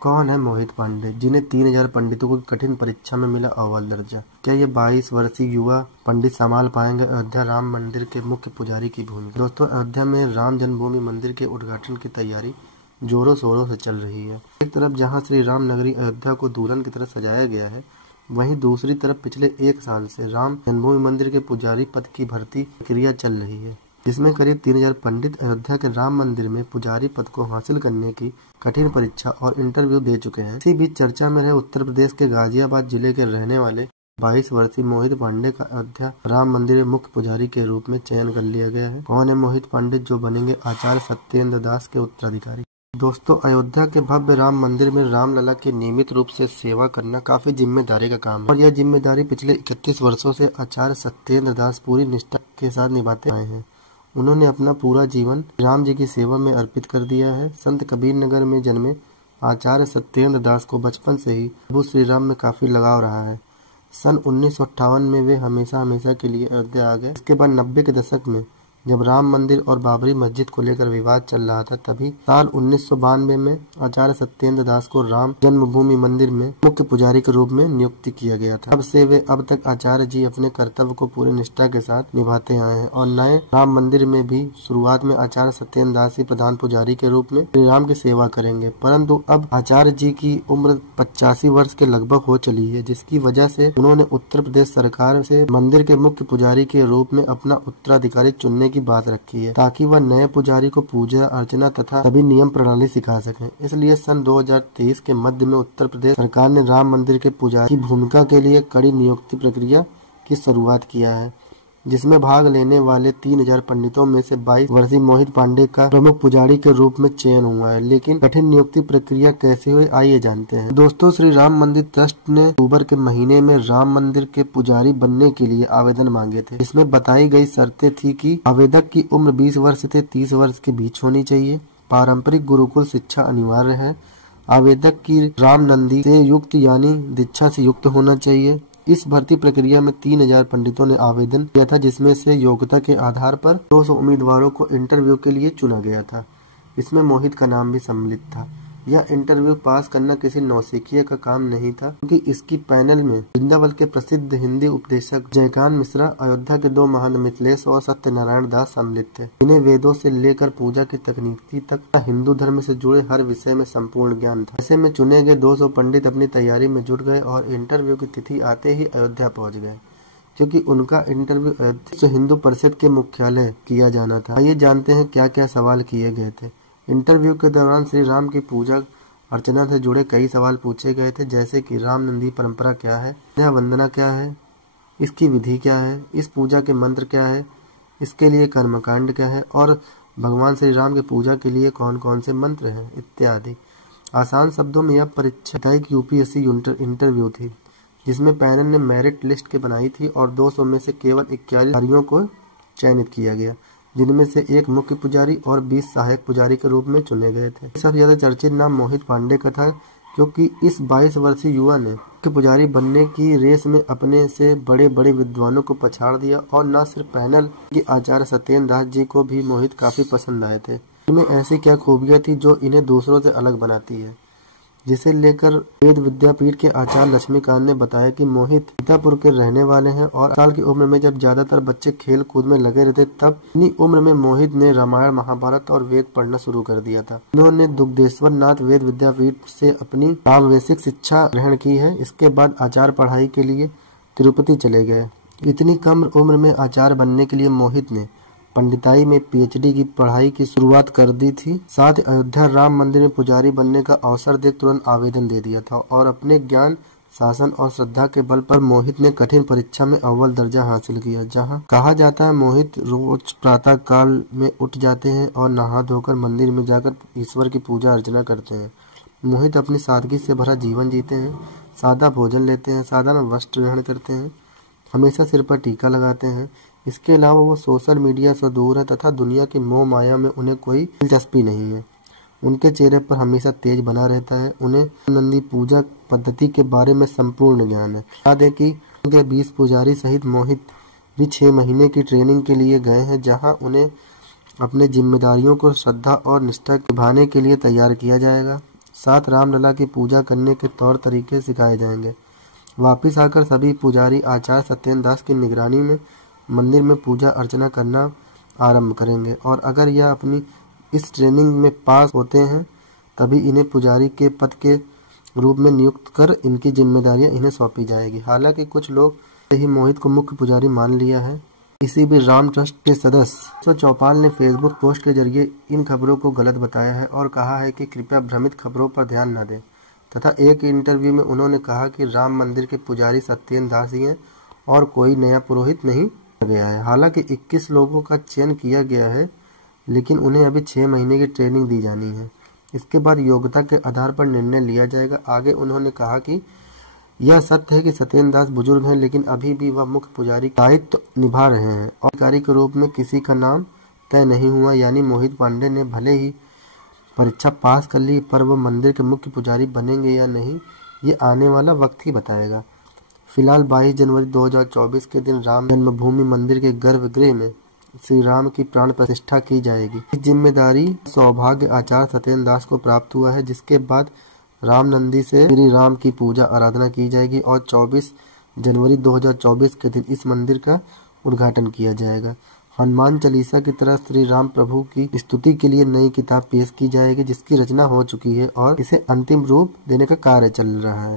कौन है मोहित पांडे, जिन्हें 3000 पंडितों की कठिन परीक्षा में मिला अव्वल दर्जा? क्या ये 22 वर्षीय युवा पंडित संभाल पाएंगे अयोध्या राम मंदिर के मुख्य पुजारी की भूमिका? दोस्तों, अयोध्या में राम जन्मभूमि मंदिर के उद्घाटन की तैयारी जोरों शोरों से चल रही है। एक तरफ जहां श्री राम नगरी अयोध्या को दुल्हन की तरह सजाया गया है, वहीं दूसरी तरफ पिछले 1 साल से राम जन्मभूमि मंदिर के पुजारी पद की भर्ती प्रक्रिया चल रही है, जिसमें करीब 3000 पंडित अयोध्या के राम मंदिर में पुजारी पद को हासिल करने की कठिन परीक्षा और इंटरव्यू दे चुके हैं। इसी बीच चर्चा में रहे उत्तर प्रदेश के गाजियाबाद जिले के रहने वाले 22 वर्षीय मोहित पांडे का अयोध्या राम मंदिर में मुख्य पुजारी के रूप में चयन कर लिया गया है। कौन है मोहित पांडे, जो बनेंगे आचार्य सत्येंद्र दास के उत्तराधिकारी? दोस्तों, अयोध्या के भव्य राम मंदिर में रामलला की नियमित रूप से सेवा करना काफी जिम्मेदारी का काम है और यह जिम्मेदारी पिछले 31 वर्षों से आचार्य सत्येंद्र दास पूरी निष्ठा के साथ निभाते आए हैं। उन्होंने अपना पूरा जीवन राम जी की सेवा में अर्पित कर दिया है। संत कबीर नगर में जन्मे आचार्य सत्येंद्र दास को बचपन से ही प्रभु श्री राम में काफी लगाव रहा है। सन 1958 में वे हमेशा के लिए अयोध्या आ गए। इसके बाद 90 के दशक में जब राम मंदिर और बाबरी मस्जिद को लेकर विवाद चल रहा था, तभी साल 1992 में आचार्य सत्येंद्र दास को राम जन्मभूमि मंदिर में मुख्य पुजारी के रूप में नियुक्त किया गया था। तब से वे अब तक आचार्य जी अपने कर्तव्य को पूरी निष्ठा के साथ निभाते आए हैं और नए राम मंदिर में भी शुरुआत में आचार्य सत्येंद्र दास ही प्रधान पुजारी के रूप में श्री राम की सेवा करेंगे, परंतु अब आचार्य जी की उम्र 85 वर्ष के लगभग हो चली है, जिसकी वजह से उन्होंने उत्तर प्रदेश सरकार से मंदिर के मुख्य पुजारी के रूप में अपना उत्तराधिकारी चुनने की बात रखी है, ताकि वह नए पुजारी को पूजा अर्चना तथा सभी नियम प्रणाली सिखा सकें। इसलिए सन 2023 के मध्य में उत्तर प्रदेश सरकार ने राम मंदिर के पुजारी की भूमिका के लिए कड़ी नियुक्ति प्रक्रिया की शुरुआत किया है, जिसमें भाग लेने वाले 3000 पंडितों में से 22 वर्षीय मोहित पांडे का प्रमुख पुजारी के रूप में चयन हुआ है। लेकिन कठिन नियुक्ति प्रक्रिया कैसे हुई, आइए जानते हैं। दोस्तों, श्री राम मंदिर ट्रस्ट ने अक्टूबर के महीने में राम मंदिर के पुजारी बनने के लिए आवेदन मांगे थे। इसमें बताई गई शर्तें थी कि आवेदक की उम्र 20 वर्ष से 30 वर्ष के बीच होनी चाहिए, पारंपरिक गुरुकुल शिक्षा अनिवार्य है, आवेदक की राम नंदी से युक्त यानी दीक्षा से युक्त होना चाहिए। इस भर्ती प्रक्रिया में 3000 पंडितों ने आवेदन किया था, जिसमें से योग्यता के आधार पर 200 उम्मीदवारों को इंटरव्यू के लिए चुना गया था। इसमें मोहित का नाम भी सम्मिलित था। यह इंटरव्यू पास करना किसी नौसिखिया का काम नहीं था, क्योंकि इसकी पैनल में वृंदावन के प्रसिद्ध हिंदी उपदेशक जयकांत मिश्रा, अयोध्या के 2 महंत मिथिलेश और सत्यनारायण दास सम्मिलित थे, जिन्हें वेदों से लेकर पूजा की तकनीकी तक हिंदू धर्म से जुड़े हर विषय में संपूर्ण ज्ञान था। ऐसे में चुने गए 200 पंडित अपनी तैयारी में जुट गए और इंटरव्यू की तिथि आते ही अयोध्या पहुँच गए, क्योंकि उनका इंटरव्यू अयोध्या हिंदू परिषद के मुख्यालय किया जाना था। आइए जानते हैं क्या क्या सवाल किए गए थे। इंटरव्यू के दौरान श्री राम की पूजा अर्चना से जुड़े कई सवाल पूछे गए थे, जैसे कि राम नंदी परंपरा क्या है, यह वंदना क्या है, इसकी विधि क्या है, इस पूजा के मंत्र क्या है, इसके लिए कर्मकांड क्या है और भगवान श्री राम की पूजा के लिए कौन कौन से मंत्र हैं इत्यादि। आसान शब्दों में यह परीक्षा एक यूपीएससी इंटरव्यू थी, जिसमें पैनल ने मेरिट लिस्ट के बनाई थी और 200 में से केवल 41 पुजारियों को चयनित किया गया, जिनमें से 1 मुख्य पुजारी और 20 सहायक पुजारी के रूप में चुने गए थे। सबसे ज्यादा चर्चित नाम मोहित पांडे का था, क्योंकि इस 22 वर्षीय युवा ने मुख्य पुजारी बनने की रेस में अपने से बड़े बड़े विद्वानों को पछाड़ दिया और न सिर्फ पैनल की आचार्य सत्येंद्र दास जी को भी मोहित काफी पसंद आए थे। इनमें ऐसी क्या खूबियां थी जो इन्हें दूसरों से अलग बनाती है, जिसे लेकर वेद विद्यापीठ के आचार्य लक्ष्मीकांत ने बताया कि मोहित सीतापुर के रहने वाले हैं और साल की उम्र में जब ज्यादातर बच्चे खेल कूद में लगे रहते, तब इतनी उम्र में मोहित ने रामायण महाभारत और वेद पढ़ना शुरू कर दिया था। इन्होंने दुग्धेश्वर नाथ वेद विद्यापीठ से अपनी सामवेशिक शिक्षा ग्रहण की है। इसके बाद आचार्य पढ़ाई के लिए तिरुपति चले गए। इतनी कम उम्र में आचार्य बनने के लिए मोहित ने पंडिताई में पीएचडी की पढ़ाई की शुरुआत कर दी थी। साथ ही अयोध्या राम मंदिर में पुजारी बनने का अवसर देख तुरंत आवेदन दे दिया था और अपने ज्ञान, शासन और श्रद्धा के बल पर मोहित ने कठिन परीक्षा में अव्वल दर्जा हासिल किया। जहां कहा जाता है मोहित रोज प्रातः काल में उठ जाते हैं और नहा धोकर मंदिर में जाकर ईश्वर की पूजा अर्चना करते हैं। मोहित अपनी सादगी से भरा जीवन जीते हैं, सादा भोजन लेते हैं, साधारण वस्त्र ग्रहण करते हैं, हमेशा सिर पर टीका लगाते हैं। इसके अलावा वो सोशल मीडिया से दूर है तथा दुनिया की मोह माया में उन्हें कोई दिलचस्पी नहीं है। उनके चेहरे पर हमेशा तेज बना रहता है। उन्हें नंदी पूजा पद्धति के बारे में संपूर्ण ज्ञान है। याद है कि उनके 20 पुजारी सहित मोहित भी 6 महीने की ट्रेनिंग के लिए गए हैं, जहां उन्हें अपने जिम्मेदारियों को श्रद्धा और निष्ठा निभाने के लिए तैयार किया जाएगा। साथ रामलला की पूजा करने के तौर तरीके सिखाए जाएंगे। वापिस आकर सभी पुजारी आचार्य सत्येंद्र दास की निगरानी में मंदिर में पूजा अर्चना करना आरंभ करेंगे और अगर यह अपनी इस ट्रेनिंग में पास होते हैं तभी इन्हें पुजारी के पद के रूप में नियुक्त कर इनकी जिम्मेदारियां इन्हें सौंपी जाएगी। हालांकि कुछ लोग ही मोहित को मुख्य पुजारी मान लिया है। इसी बीच राम ट्रस्ट के सदस्य चौपाल ने फेसबुक पोस्ट के जरिए इन खबरों को गलत बताया है और कहा है कि कृपया भ्रमित खबरों पर ध्यान न दें तथा एक इंटरव्यू में उन्होंने कहा कि राम मंदिर के पुजारी सत्येंद्र दास ही हैं और कोई नया पुरोहित नहीं गया है। हालांकि 21 लोगों का चयन किया गया है लेकिन उन्हें अभी 6 महीने की ट्रेनिंग दी जानी है। इसके बाद योग्यता के आधार पर निर्णय लिया जाएगा। आगे उन्होंने कहा कि यह सत्य है कि सत्येंद्र दास बुजुर्ग हैं लेकिन अभी भी वह मुख्य पुजारी का दायित्व निभा रहे हैं और अधिकारी के रूप में किसी का नाम तय नहीं हुआ, यानी मोहित पांडे ने भले ही परीक्षा पास कर ली पर वह मंदिर के मुख्य पुजारी बनेंगे या नहीं ये आने वाला वक्त ही बताएगा। फिलहाल 22 जनवरी 2024 के दिन राम जन्मभूमि मंदिर के गर्भगृह में श्री राम की प्राण प्रतिष्ठा की जाएगी। इस जिम्मेदारी सौभाग्य आचार्य सत्येंद्र दास को प्राप्त हुआ है, जिसके बाद राम नंदी से श्री राम की पूजा आराधना की जाएगी और 24 जनवरी 2024 के दिन इस मंदिर का उद्घाटन किया जाएगा। हनुमान चालीसा की तरह श्री राम प्रभु की स्तुति के लिए नई किताब पेश की जाएगी जिसकी रचना हो चुकी है और इसे अंतिम रूप देने का कार्य चल रहा है।